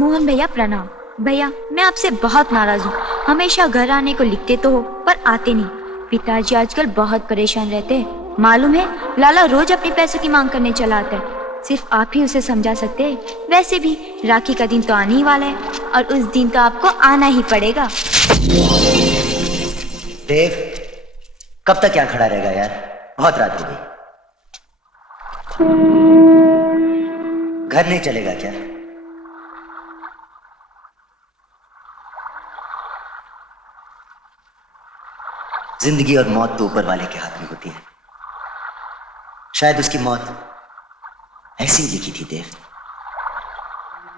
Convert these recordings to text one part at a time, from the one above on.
मोहन भैया प्रणाम। भैया मैं आपसे बहुत नाराज हूँ। हमेशा घर आने को लिखते तो हो पर आते नहीं। पिताजी आजकल बहुत परेशान रहते हैं। मालूम है लाला रोज अपने पैसों की मांग करने चला आता है। सिर्फ आप ही उसे समझा सकते हैं। वैसे भी राखी का दिन तो आने ही वाला है और उस दिन तो आपको आना ही पड़ेगा। देव कब तक यहाँ खड़ा रहेगा यार, बहुत रात हो गई। घर नहीं चलेगा क्या? जिंदगी और मौत तो ऊपर वाले के हाथ में होती है। शायद उसकी मौत ऐसी ही लिखी थी देव।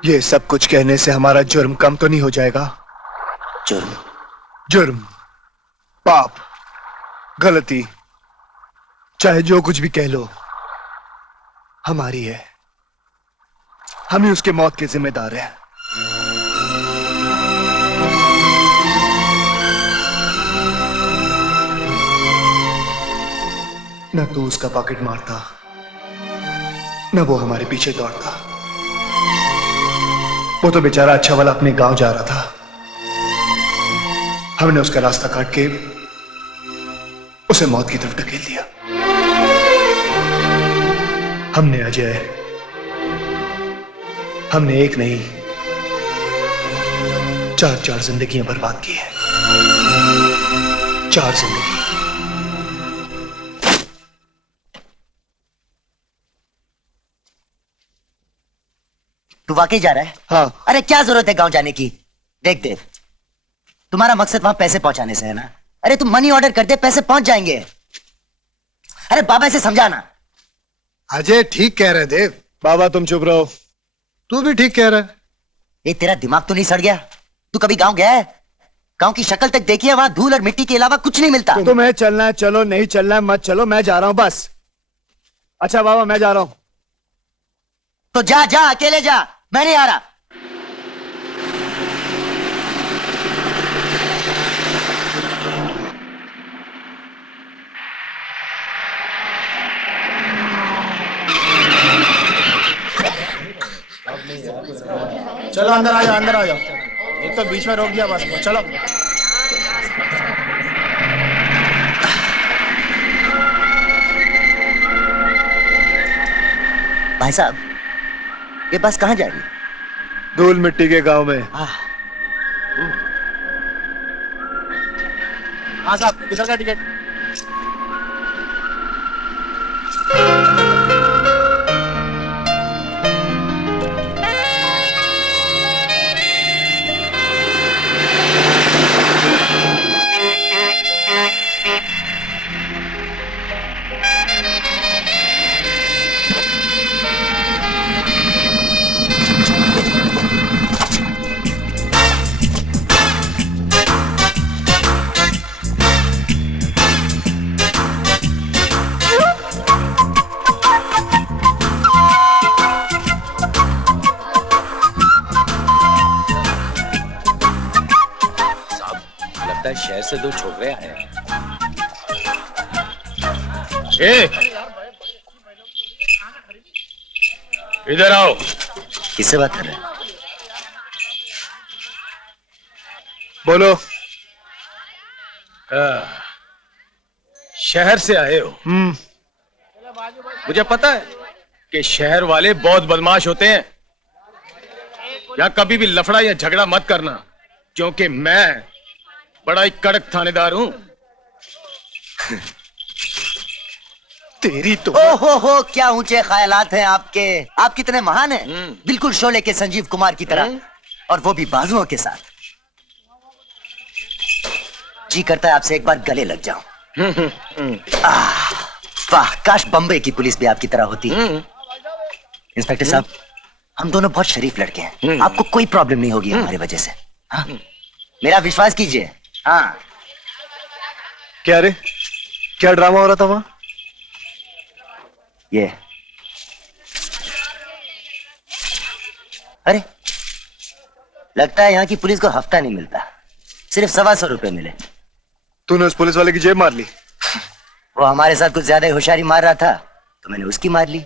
ये सब कुछ कहने से हमारा जुर्म कम तो नहीं हो जाएगा? जुर्म? जुर्म, पाप, गलती, चाहे जो कुछ भी कह लो, हमारी है। हम ही उसके मौत के जिम्मेदार हैं। न तू उसका पॉकेट मारता, न वो हमारे पीछे दौड़ता। वो तो बेचारा अच्छा वाला अपने गांव जा रहा था। हमने उसका रास्ता काट के उसे मौत की तरफ ढकेल दिया। हमने अजय, हमने एक नहीं 4 जिंदगियां बर्बाद की है। 4 जिंदगी। तू वाकई जा रहा है? हाँ। अरे क्या जरूरत है गांव जाने की? देख देव, तुम्हारा मकसद वहां पैसे पहुंचाने से है ना? अरे तुम मनी ऑर्डर कर दे, पैसे पहुंच जाएंगे। अरे बाबा से समझाना। अजय ठीक कह रहे देव। बाबा तुम चुप रहो। तू भी ठीक कह रहा है। ये तेरा दिमाग तो नहीं सड़ गया? तू कभी गांव गया है? गांव की शक्ल तक देखी है? वहां धूल और मिट्टी के अलावा कुछ नहीं मिलता। तुम्हें चलना है चलो, नहीं चलना है मत चलो। मैं जा रहा हूं बस। अच्छा बाबा मैं जा रहा हूं। तो जा जा, अकेले जा, मैं नहीं आ रहा। चलो अंदर आ जाओ, अंदर आ जाओ। एक तो बीच में रोक दिया बस को। चलो भाई साहब, ये बस कहां जाएगी? धूल मिट्टी के गांव में। हाँ साहब, किधर का टिकट? शहर से 2 छोकरे आए हैं। इधर आओ। किससे बात कर रहे हैं? बोलो। शहर से आए हो? मुझे पता है कि शहर वाले बहुत बदमाश होते हैं। यहाँ कभी भी लफड़ा या झगड़ा मत करना, क्योंकि मैं बड़ा ही कड़क थानेदार हूं। तेरी तो। हो क्या ऊंचे ख्यालात हैं आपके। आप कितने महान हैं, बिल्कुल शोले के संजीव कुमार की तरह, और वो भी बाजुओं के साथ। जी करता है आपसे एक बार गले लग जाऊं। वाह, काश बम्बई की पुलिस भी आपकी तरह होती। इंस्पेक्टर साहब, हम दोनों बहुत शरीफ लड़के हैं। आपको कोई प्रॉब्लम नहीं होगी हमारी वजह से। हाँ? मेरा विश्वास कीजिए। हाँ। क्या रे, क्या ड्रामा हो रहा था वहां? ये अरे, लगता है यहाँ की पुलिस को हफ्ता नहीं मिलता, सिर्फ 125 रुपए मिले। तूने उस पुलिस वाले की जेब मार ली? वो हमारे साथ कुछ ज्यादा ही होशियारी मार रहा था तो मैंने उसकी मार ली।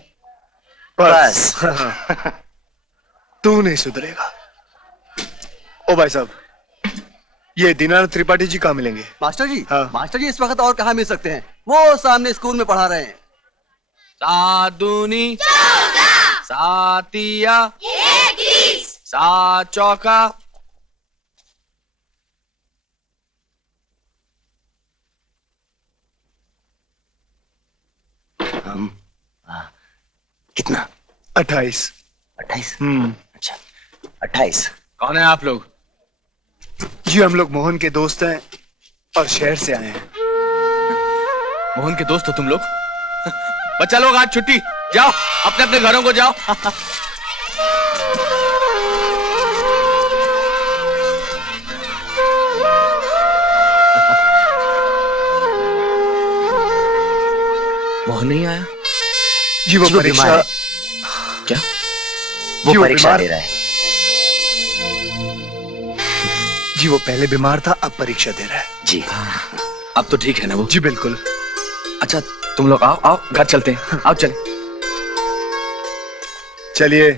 बस। तू नहीं सुधरेगा। ओ भाई साहब, ये दीनानाथ त्रिपाठी जी कहाँ मिलेंगे? मास्टर जी, हाँ। मास्टर जी इस वक्त और कहाँ मिल सकते हैं? वो सामने स्कूल में पढ़ा रहे हैं। सात-दूनी 14, सातिया 21, सात चौका हम कितना? 28। 28? हम्म। अच्छा, 28। कौन है आप लोग? जी हम लोग मोहन के दोस्त हैं और शहर से आए हैं। मोहन के दोस्त हो तुम लोग? बच्चा लोग आज छुट्टी, जाओ अपने अपने घरों को जाओ। मोहन नहीं आया? जी वो जी, वो परीक्षा बीमार है। क्या? वो जी, वो परीक्षा बीमार- दे रहा है। जी वो पहले बीमार था, अब परीक्षा दे रहा है। जी अब तो ठीक है ना वो? जी बिल्कुल। अच्छा तुम लोग आओ आओ घर चलते हैं, आओ चले। चलिए।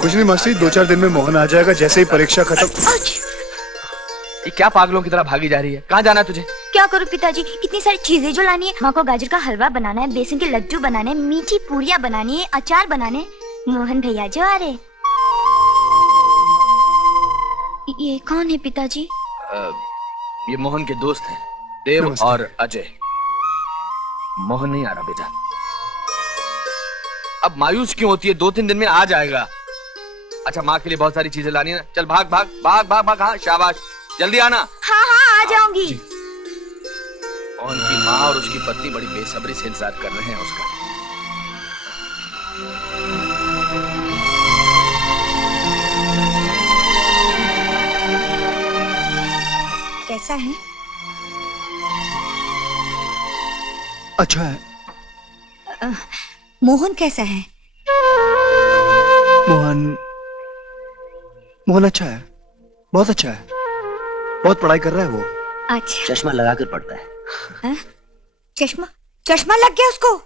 कुछ नहीं मास्टर जी, 2-4 दिन में मोहन आ जाएगा जैसे ही परीक्षा खत्म। ये क्या पागलों की तरह भागी जा रही है? कहाँ जाना है तुझे? क्या करूं पिताजी, इतनी सारी चीजें जो लानी है। माँ को गाजर का हलवा बनाना है, बेसन के लड्डू बनाने, मीठी पूरियाँ बनानी है, अचार बनाने। मोहन भैया जो आ रहे। ये कौन है पिताजी? ये मोहन के दोस्त हैं, देव नमस्ते। और अजय। मोहन नहीं आ रहा बेटा। अब मायूस क्यों होती है? 2-3 दिन में आ जाएगा। अच्छा माँ के लिए बहुत सारी चीजें लानी है ना, चल भाग भाग भाग भाग भाग। हाँ शाबाश, जल्दी आना। हाँ हाँ आ जाऊंगी। मोहन की माँ और उसकी पत्नी बड़ी बेसब्री से इंतजार कर रहे हैं उसका। कैसा है? अच्छा है। मोहन कैसा है? मोहन मोहन अच्छा है, बहुत अच्छा है, बहुत पढ़ाई कर रहा है वो। अच्छा। चश्मा लगाकर पढ़ता है। चश्मा चश्मा लग गया उसको?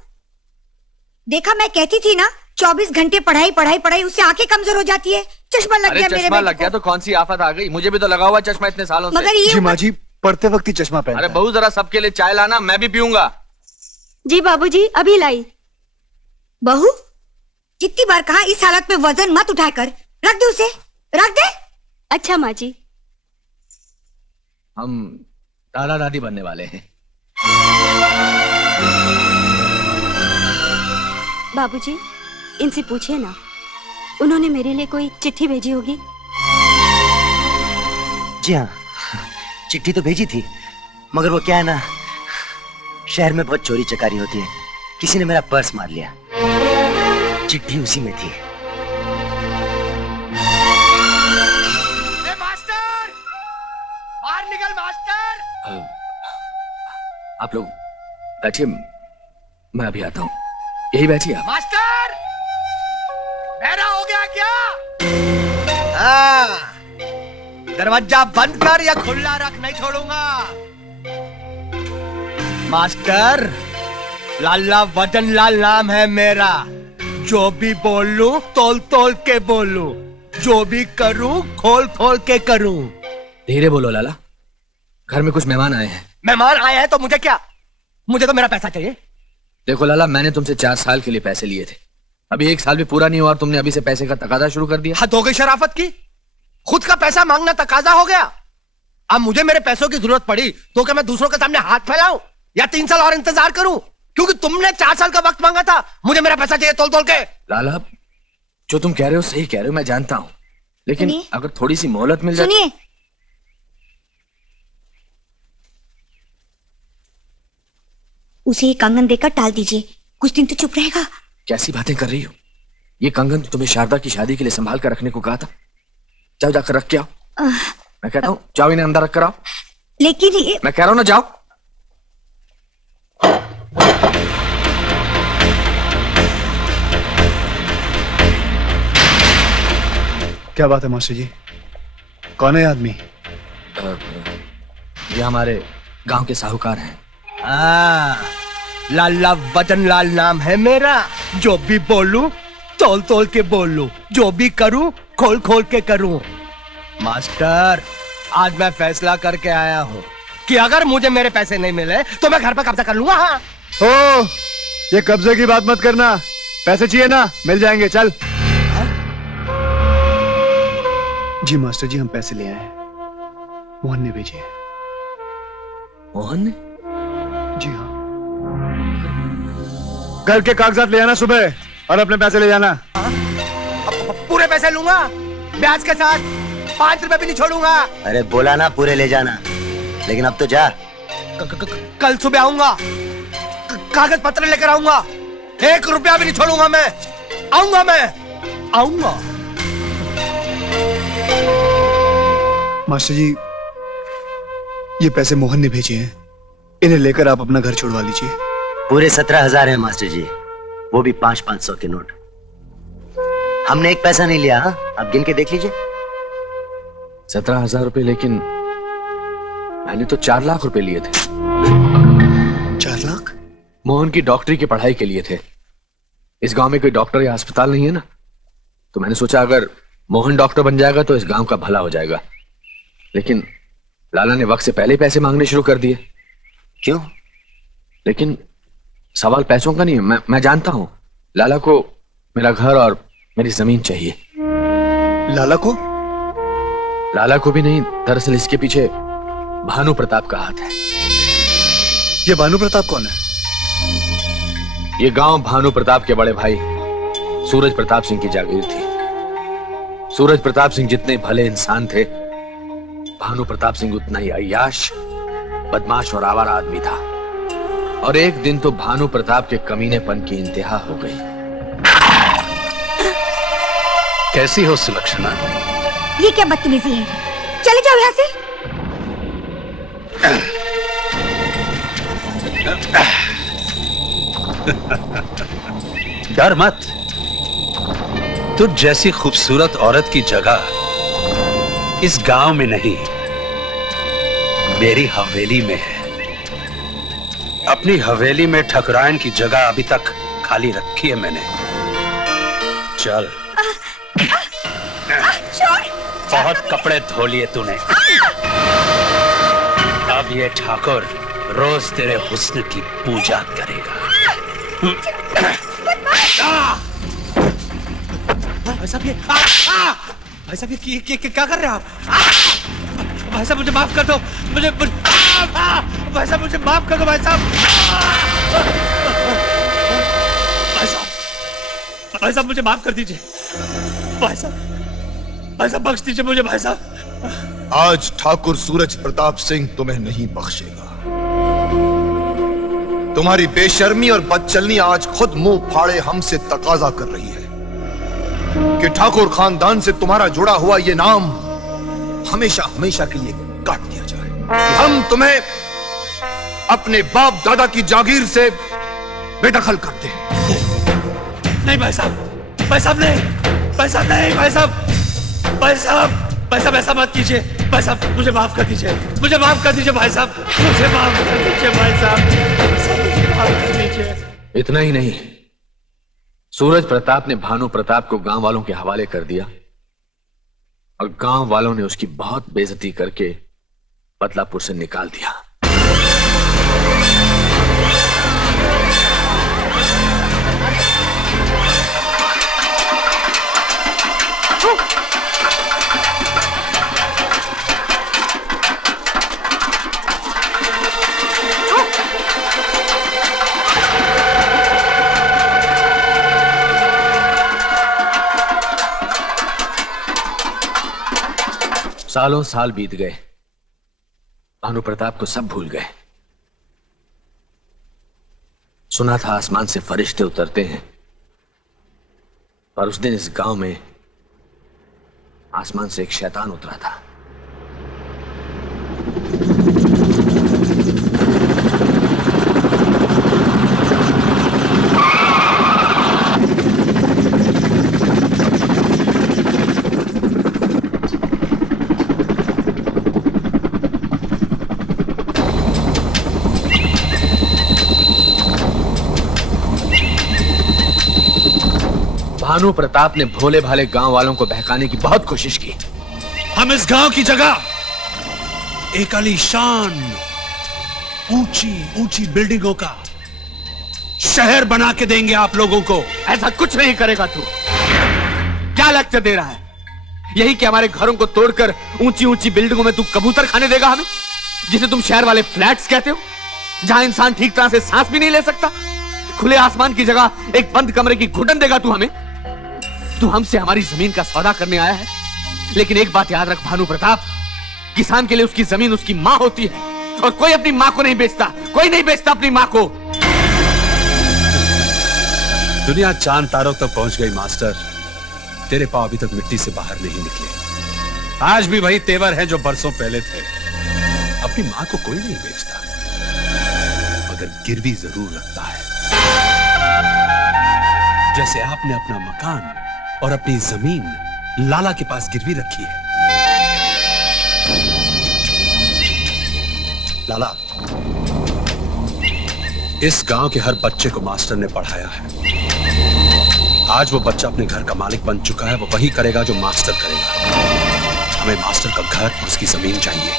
देखा, मैं कहती थी ना, 24 घंटे पढ़ाई पढ़ाई पढ़ाई, उससे आंखें कमजोर हो जाती है। चश्मा लग अरे गया मेरे चश्मा बेटे लग गया को। तो कौन सी आफत आ गई? मुझे भी तो लगा हुआ है चश्मा इतने सालों से। मगर ये जी माँ जी, पढ़ते वक्त ही चश्मा पहनता अरे है। बहू जरा सबके लिए चाय लाना, मैं भी पीऊंगा। जी बाबूजी, अभी लाई। बहू, जितनी बार कहा इस हालत में वजन मत उठाकर, रख दे उसे, रख दे। अच्छा माँ जी। हम दादा दादी बनने वाले हैं। बाबूजी, इनसे पूछिए ना, उन्होंने मेरे लिए कोई चिट्ठी भेजी होगी। जी हाँ, चिट्ठी तो भेजी थी, मगर वो क्या है ना, शहर में बहुत चोरी चकारी होती है। किसी ने मेरा पर्स मार लिया, चिट्ठी उसी में थी। मास्टर, बाहर निकल मास्टर। आप लोग बैठिए, मैं अभी आता हूँ। यही बैठिए आप। मास्टर, बहरा हो गया क्या? दरवाजा बंद कर या खुला रख, नहीं छोड़ूंगा। मास्टर, लाला वजन लाल नाम है मेरा। जो भी बोलूं तोल तोल के बोलूं, जो भी करूं खोल खोल के करूं। धीरे बोलो लाला, घर में कुछ मेहमान आए हैं। मेहमान आए हैं तो मुझे क्या? मुझे तो मेरा पैसा चाहिए। देखो लाला, मैंने तुमसे 4 साल के लिए पैसे लिए थे। अभी 1 साल भी पूरा नहीं हुआ और तुमने अभी से पैसे का तकाजा शुरू कर दिया। हद हो गई शराफत की। खुद का पैसा मांगना तकाजा हो गया। अब मुझे मेरे पैसों की जरूरत पड़ी तो क्या मैं दूसरों के सामने हाथ फैलाऊं या 3 साल और इंतजार करूं? क्योंकि तुमने 4 साल का वक्त मांगा था। मुझे मेरा पैसा चाहिए तोल तोल के। लाला, जो तुम कह रहे हो सही कह रहे हो, मैं जानता हूँ, लेकिन सुनिए। अगर थोड़ी सी मोहलत मिल जाए। सुनिए, उसे ये कंगन देकर टाल दीजिए, कुछ दिन तो चुप रहेगा। कैसी बातें कर रही हो? ये कंगन तो तुम्हें शारदा की शादी के लिए संभाल कर रखने को कहा था। जाओ जाकर रख के आओ। मैं कहता हूँ जाओ, इन्हें अंदर रख कर आओ। लेकिन ये मैं कह रहा हूँ ना, जाओ। क्या बात है मास्टर जी, कौन है आदमी? ये हमारे गांव के साहूकार हैं। लाला वजन लाल नाम है मेरा। जो भी बोलूं तोल तोल के बोलूं, जो भी करूं खोल खोल के करूं। मास्टर, आज मैं फैसला करके आया हूँ कि अगर मुझे मेरे पैसे नहीं मिले तो मैं घर पर कब्जा कर लूंगा। हाँ। ओ, ये कब्जे की बात मत करना। पैसे चाहिए ना, मिल जाएंगे। चल। जी मास्टर जी, हम पैसे ले आए। मोहन ने भेजे हैं। मोहन ने? जी हाँ। घर के कागजात ले आना सुबह और अपने पैसे ले जाना। पूरे पैसे लूंगा, ब्याज के साथ। 5 रुपए भी नहीं छोड़ूंगा। अरे बोला ना पूरे ले जाना, लेकिन अब तो जा। कल सुबह आऊंगा, कागज पत्र लेकर आऊंगा। 1 रुपया भी नहीं छोड़ूंगा मैं। आऊंगा। मास्टर जी, ये पैसे मोहन ने भेजे हैं। इन्हें लेकर आप अपना घर छुड़वा लीजिए। पूरे 17,000 है मास्टर जी, वो भी 500-500 के नोट। हमने एक पैसा नहीं लिया। हाँ, आप गिन के देख लीजिए। 17,000 रुपए, लेकिन मैंने तो 4 लाख रुपए लिए थे। 4 लाख? मोहन की डॉक्टरी की पढ़ाई के लिए थे। इस गांव में कोई डॉक्टर या अस्पताल नहीं है ना, तो मैंने सोचा अगर मोहन डॉक्टर बन जाएगा तो इस गांव का भला हो जाएगा। लेकिन लाला ने वक्त से पहले पैसे मांगने शुरू कर दिए। क्यों? लेकिन सवाल पैसों का नहीं है। मैं जानता हूं लाला को मेरा घर और मेरी जमीन चाहिए। लाला को? लाला को भी नहीं, दरअसल इसके पीछे भानु प्रताप का हाथ है। ये भानु प्रताप कौन है? ये गांव भानु प्रताप के बड़े भाई सूरज प्रताप सिंह की जागीर थी। सूरज प्रताप सिंह जितने भले इंसान थे, भानु प्रताप सिंह उतना ही अय्याश, बदमाश और आवारा आदमी था। और एक दिन तो भानु प्रताप के कमीनेपन की इंतहा हो गई। कैसी हो सुलक्षणा? ये क्या बदतमीजी है? चले जाओ यहाँ से। डर मत, तुझ जैसी खूबसूरत औरत की जगह इस गांव में नहीं, मेरी हवेली में है। अपनी हवेली में ठकुराइन की जगह अभी तक खाली रखी है मैंने। चल। बहुत कपड़े धो लिए तूने। अब ये ठाकुर रोज तेरे हुस्न की पूजा करेगा। भाई साहब ये क्या कर रहे हैं आप? भाई साहब मुझे माफ कर दो, भाई साहब मुझे माफ कर दो भाई साहब। भाई साहब मुझे माफ कर दीजिए। भाई साहब बख्श दीजिए मुझे भाई साहब। आज ठाकुर सूरज प्रताप सिंह तुम्हें नहीं बख्शेगा। तुम्हारी बेशर्मी और बदचलनी आज खुद मुंह फाड़े हमसे तकाजा कर रही है कि ठाकुर खानदान से तुम्हारा जुड़ा हुआ ये नाम हमेशा हमेशा के लिए काट दिया जाए। हम तुम्हें अपने बाप दादा की जागीर से बेदखल करते हैं। नहीं भाई साहब, ऐसा मत कीजिए। भाई साहब मुझे माफ कर दीजिए, मुझे माफ कर दीजिए भाई साहब, मुझे माफ कर दीजिए भाई साहब, मुझे माफ कर दीजिए। इतना ही नहीं, सूरज प्रताप ने भानु प्रताप को गांव वालों के हवाले कर दिया और गांव वालों ने उसकी बहुत बेइज्जती करके बदलापुर से निकाल दिया। सालों साल बीत गए, भानु प्रताप को सब भूल गए। सुना था आसमान से फरिश्ते उतरते हैं, पर उस दिन इस गांव में आसमान से एक शैतान उतरा था। भानु प्रताप ने भोले भाले गांव वालों को बहकाने की बहुत कोशिश की। हम इस गांव की जगह एक आलीशान ऊंची ऊंची बिल्डिंगों का शहर बना के देंगे आप लोगों को। ऐसा कुछ नहीं करेगा तू। क्या लेक्चर दे रहा है? यही कि हमारे घरों को तोड़कर ऊंची ऊंची बिल्डिंगों में तू कबूतर खाने देगा हमें, जिसे तुम शहर वाले फ्लैट्स कहते हो, जहां इंसान ठीक तरह से सांस भी नहीं ले सकता। खुले आसमान की जगह एक बंद कमरे की घुटन देगा तू हमें। तू हमसे हमारी जमीन का सौदा करने आया है, लेकिन एक बात याद रख भानु प्रताप, किसान के लिए उसकी जमीन उसकी मां होती है, और कोई अपनी मां को नहीं बेचता, कोई नहीं बेचता अपनी मां को। दुनिया चांद तारों तक पहुंच गई मास्टर, तेरे पांव अभी तक मिट्टी से बाहर नहीं निकले। आज भी वही तेवर है जो बरसों पहले थे। अपनी मां को कोई नहीं बेचता, मगर गिरवी जरूर रखता है। जैसे आपने अपना मकान और अपनी जमीन लाला के पास गिरवी रखी है। लाला, इस गांव के हर बच्चे को मास्टर ने पढ़ाया है। आज वो बच्चा अपने घर का मालिक बन चुका है। वो वही करेगा जो मास्टर करेगा। हमें मास्टर का घर और उसकी जमीन चाहिए।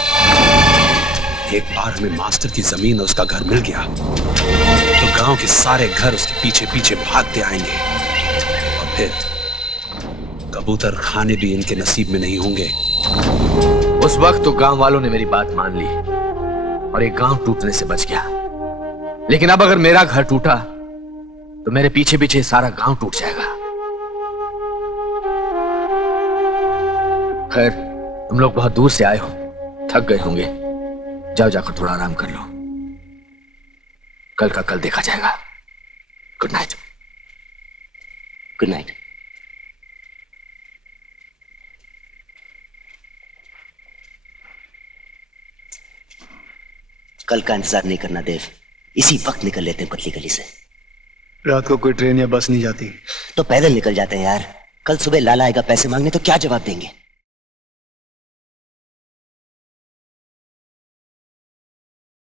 एक बार हमें मास्टर की जमीन और उसका घर मिल गया तो गांव के सारे घर उसके पीछे पीछे भागते आएंगे, और फिर कबूतर खाने भी इनके नसीब में नहीं होंगे। उस वक्त तो गांव वालों ने मेरी बात मान ली और एक गांव टूटने से बच गया। लेकिन अब अगर मेरा घर टूटा तो मेरे पीछे पीछे सारा गांव टूट जाएगा। खैर, तुम लोग बहुत दूर से आए हो, थक गए होंगे। जाओ, जाकर थोड़ा आराम कर लो। कल का कल देखा जाएगा। Good night. Good night. कल का इंतजार नहीं करना देव, इसी वक्त निकल लेते हैं पतली गली से। रात को कोई ट्रेन या बस नहीं जाती तो पैदल निकल जाते हैं यार। कल सुबह लाला आएगा पैसे मांगने, तो क्या जवाब देंगे?